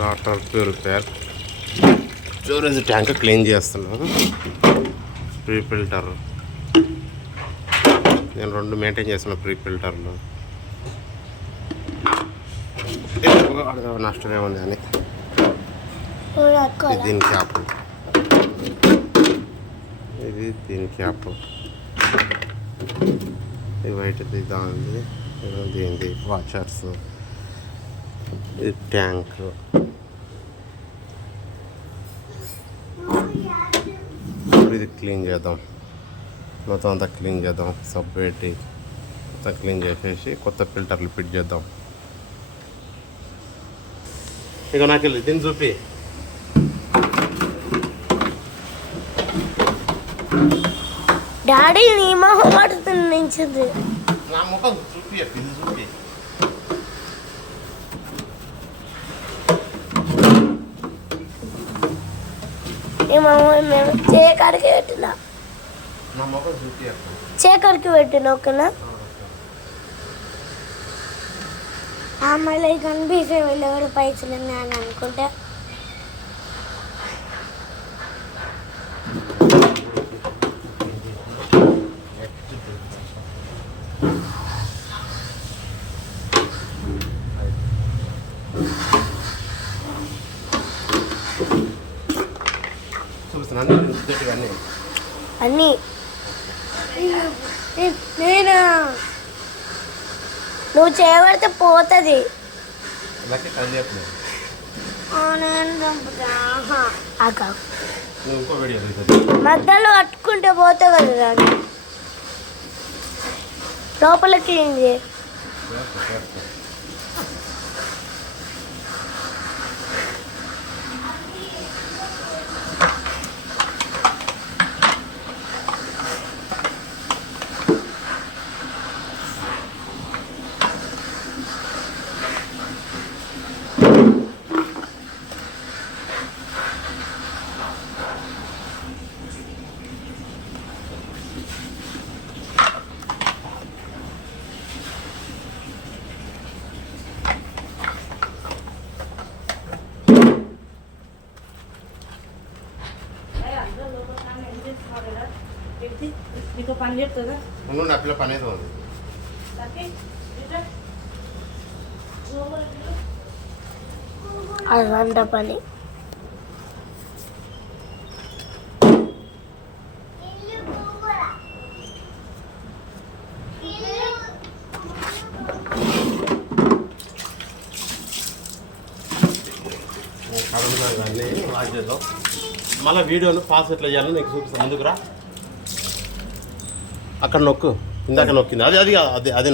Water purifier storage tank clean చేస్తున్నాను. Pre filter నేను 2 maintain చేస్తున్నాను. ప్రీ ఫిల్టర్లు నష్టమే ఉంది అని దీని క్యాప్, ఇది దీని క్యాప్, ఇది వైట్ది దానిది, దీనిది వాషర్స్, ఇది ట్యాంక్. ఇది క్లీన్ చేద్దాం, మొత్తం అంతా క్లీన్ చేద్దాం. సబ్బు పెట్టి మొత్తం క్లీన్ చేసేసి కొత్త ఫిల్టర్లు ఫిట్ చేద్దాం. ఇక నాకు వెళ్ళి దీన్ని చూపి. డాడీ నీ మొహం పడుతుంది. నా ముఖం చూపి, ఇది చూపి. మేము చేకడికి పెట్టినా, నా ముఖం చూపి, చేకడికి పెట్టిన ఓకేనా. మళ్ళీ కనిపిస్తే వెళ్ళేవాడు పైసలు ఉన్నాయని అనుకుంటే అన్నీ నేను నువ్వు చేయబడితే పోతుంది. మధ్యలో పట్టుకుంటే పోతావు కదా దాన్ని. లోపల క్లీన్ చేయి. నీకు పని చెప్తుందా? నా పిల్ల పని అయితే ఉంది. అదంత పని ఇవన్నీ వాష్ చేద్దాం. మళ్ళీ వీడియోను పాస్ ఎట్లా చేయాలని నీకు చూపిస్తాను. ముందుకురా, అక్కడ నొక్కు, ఇందాక నొక్కింది అది అది అది అది